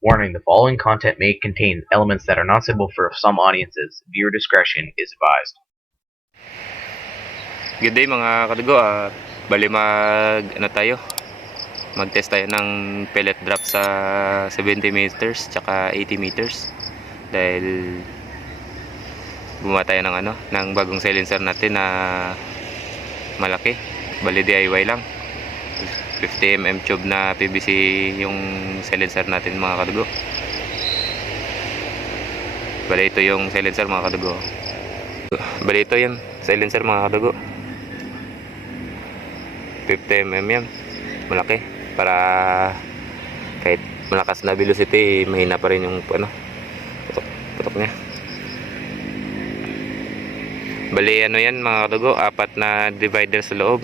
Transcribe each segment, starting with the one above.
Warning: the following content may contain elements that are not suitable for some audiences. Viewer discretion is advised. Good day mga kadugo, bali mag-test tayo ng pellet drop sa 70 meters tsaka 80 meters dahil gumawa tayo ng bagong silencer natin na malaki, bali DIY lang. 50mm tube na PVC yung silencer natin mga kadugo. Bali ito yung silencer mga kadugo. Bali ito yung silencer mga kadugo. 50mm yan, malaki, para kahit malakas na velocity mahina pa rin yung putok niya. Bali yan mga kadugo, 4 na divider sa loob.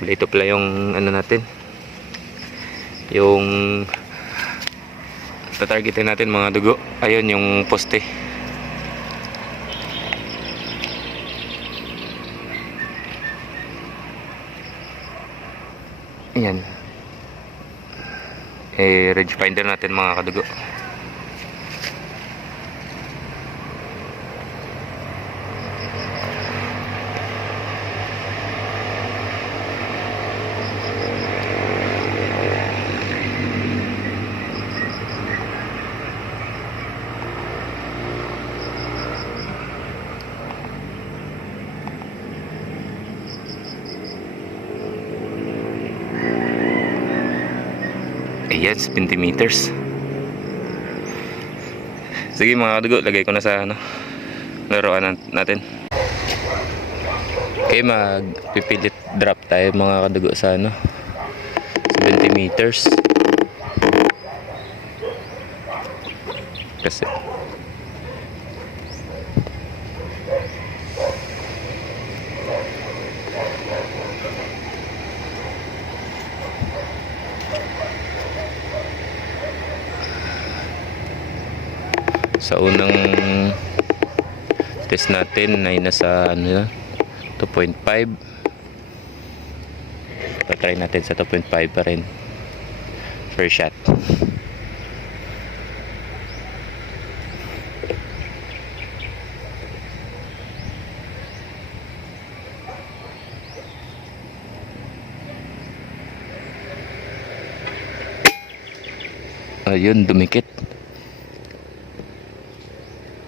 Bali ito pala yung natin, yung tatargetin natin mga dugo. Ayun yung poste. Ayan, range finder natin mga kadugo. Ayan, 20 meters. Sige mga kadugo, lagay ko na sa laruan natin. Okay, magpipilit drop tayo mga kadugo sa 70 meters. Kasi sa unang test natin ay nasa 2.5. Try natin sa 2.5 pa rin first shot. Ayun, dumikit.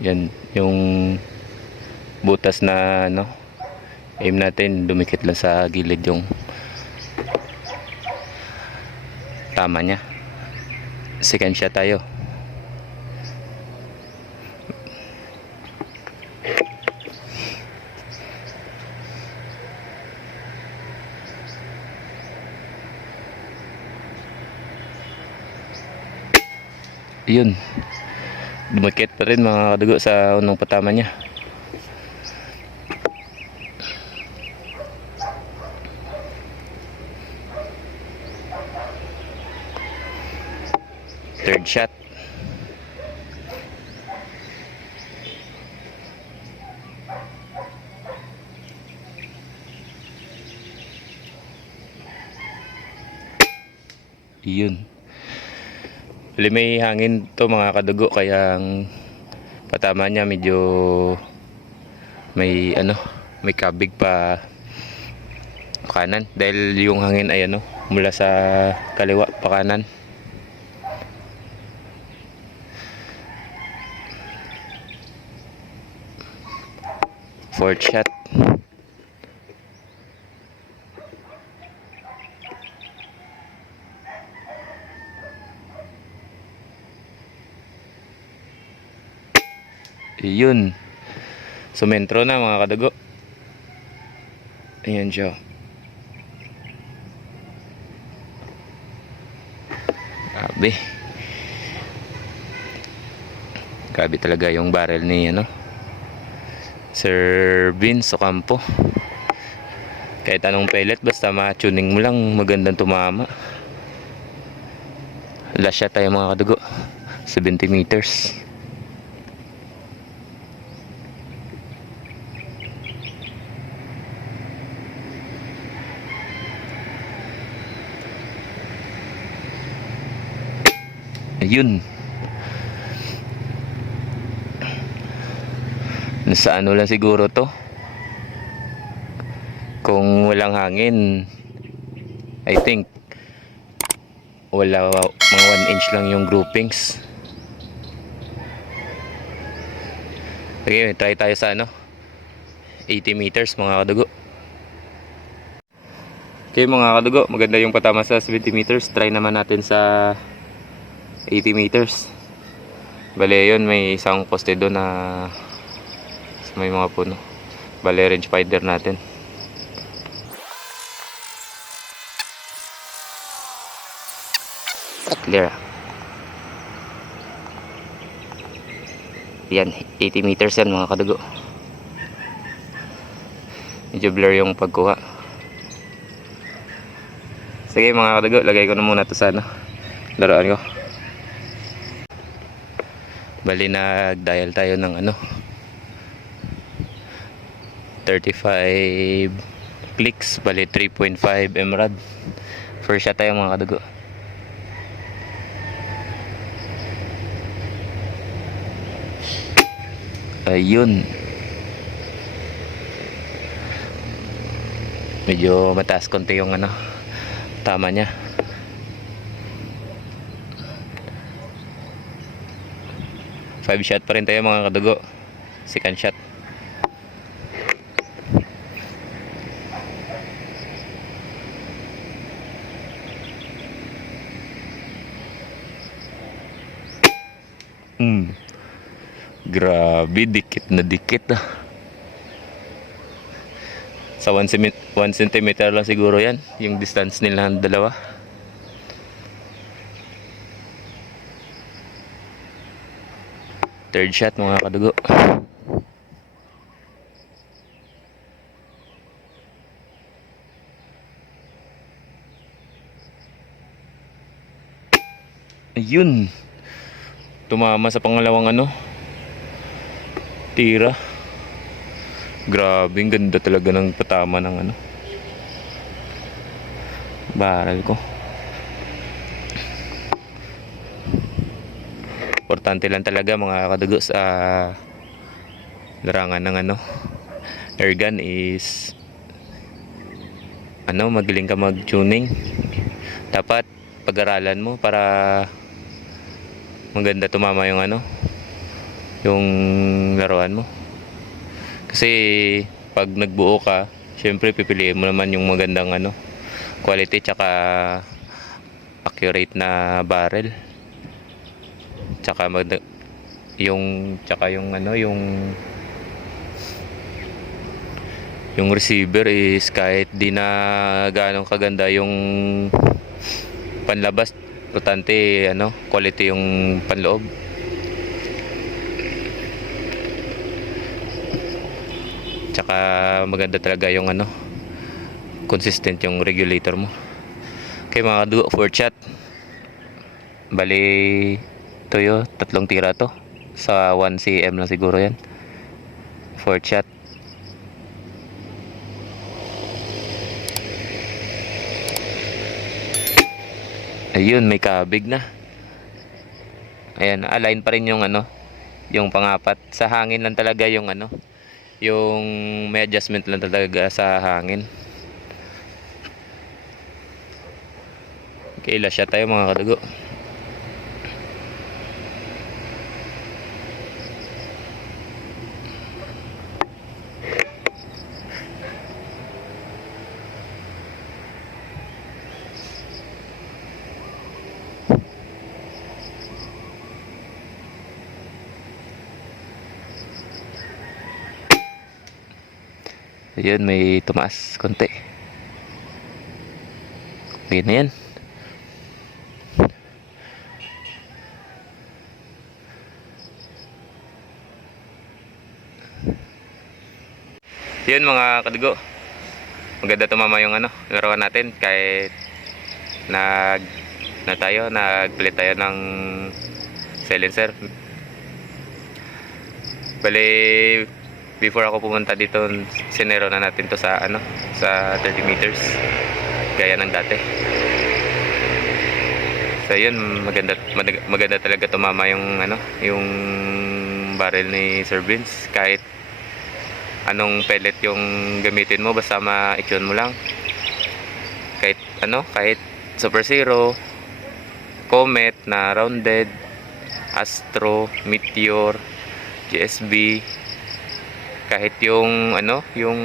Yan yung butas na aim natin, dumikit lang sa gilid yung tama niya. Second shot tayo. Yun, dumikit pa rin mga kadugo sa unang patama niya. Third shot. Yun. Bali may hangin to mga kadugo, kaya ang patama niya medyo may may kabig pa kanan dahil yung hangin ay mula sa kaliwa pa kanan. Fourth shot. Yun, sumentro na mga kadugo. Ayan siya. Grabe talaga yung barrel ni Sir Vince Ocampo. Kahit anong pellet, basta ma-tuning mo lang, magandang tumama. Last shot tayo mga kadugo, 70 meters. Ayun. Nasa ano lang siguro to. Kung walang hangin, I think wala, mga 1 inch lang yung groupings. Okay, try tayo sa ano 80 meters mga kadugo. Okay mga kadugo, maganda yung patama sa 70 meters. Try naman natin sa 80 meters. Bale yun, may isang poste doon na may mga puno. Bale range finder natin. Clear. Yan, 80 meters yan mga kadugo. Medyo blur yung pagkuha. Sige mga kadugo, lagay ko na muna to sa ano, laruan ko. Bali nag-dial tayo ng ano 35 clicks, bali 3.5 mrad. First shot tayo mga kadugo. Ayun. Medyo mataas konti yung ano tama niya. Five shot pa rin tayo mga kadugo. Second shot. Grabe, dikit na dikit ah. Sa 1 centimeter lang siguro yan yung distance nila ng dalawa. Third shot mga kadugo. Ayun, tumama sa pangalawang ano tira. Grabe, ang ganda talaga ng patama ng ano baral ko. Importante lang talaga mga kadugo sa larangan ng ano airgun is ano, magaling ka mag tuning. Dapat pag-aralan mo para maganda tumama yung ano yung laruan mo. Kasi pag nagbuo ka, syempre pipiliin mo naman yung magandang ano quality tsaka accurate na barrel. Tsaka yung ano yung receiver is kahit di na ganong kaganda yung panlabas, importante ano quality yung panloob. Tsaka maganda talaga yung ano consistent yung regulator mo. Okay mga kadugo, fourth shot. Bali ito yun, 3 tira to sa 1 cm lang siguro yan. Fourth shot. Ayun, may kabig na. Ayan, align pa rin yung ano yung pangapat. Sa hangin lang talaga yung ano yung may adjustment lang talaga sa hangin. Okay, last shot tayo mga kadugo. Ayun, may tumaas konti. Okay na yan. Yun mga kadugo, maganda tumama yung ano laruan natin kahit nagpalit tayo ng silencer. Bali before ako pumunta dito, sinero na natin to sa ano sa 30 meters gaya ng dati. So yun, maganda talaga tumama yung ano, yung barrel ni Sir Vince. Kahit anong pellet yung gamitin mo, basta ma-tune mo lang. Kahit ano, kahit Super Zero, Comet na rounded, Astro, Meteor, GSB, kahit yung ano, yung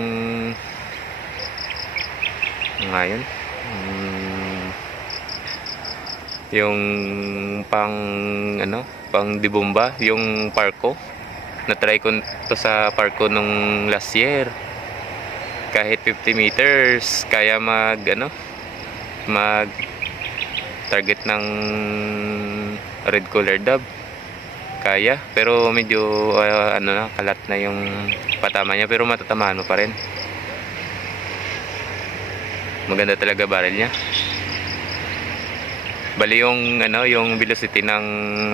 ngayon, yung pang ano, pang dibumba, yung Parco. Na-try ko to sa Parco nung last year. Kahit 50 meters kaya mag target ng red color dove. Kaya, pero medyo ano na, kalat na yung patama niya, pero matatamaan mo pa rin. Maganda talaga barrel niya. Bali yung ano, yung velocity ng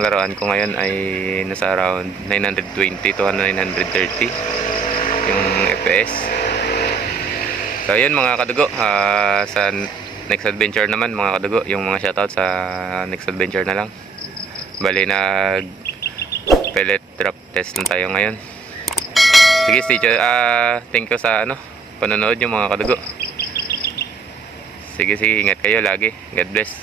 laruan ko ngayon ay nasa around 920 to 930 yung FPS. So ayun mga kadugo, sa next adventure naman mga kadugo, yung mga shoutout sa next adventure na lang. Bali nag pellet drop test lang tayo ngayon. Sige, thank you sa ano, panonood yung mga kadugo. Sige, ingat kayo lagi. God bless.